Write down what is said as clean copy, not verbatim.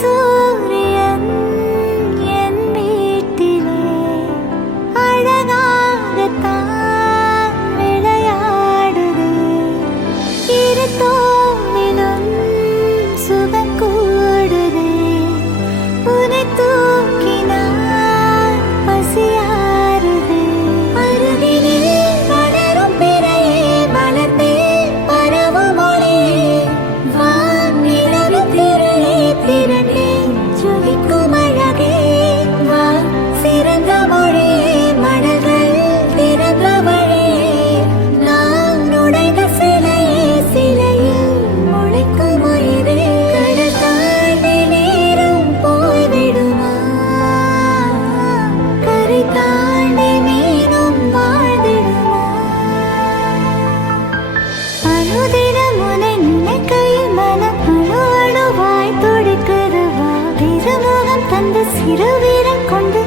சூரியன் என் வீட்டிலே அழகாகத்தான் விளையாடுது. இரு தோளிலும் சுகம் கூடுது. உன்னை தூக்கினால் பசியாறுது. அருகினில் வளரும் பிறையே வளர்ந்தே பரவும் ஒளியே வானிலவின் திரளே திரண்டே ஜொலிக்கும் அழகே வா சிறந்த மொழியே மனங்கள் திறந்த வழியே நான் உடைந்த சிலையே சிலையில் முளைக்கும் உயிரே கடல் தாண்டி நேரம் போய்விடுமா கரை தாண்டி மீனும் வாழ்ந்திடுமா அனுதினம் உன்னை நினைக்கையில் மனம் அணு அணுவாய் துடிக்குது. வா திருமுகம் தந்து சிறு வீரம் கொண்டு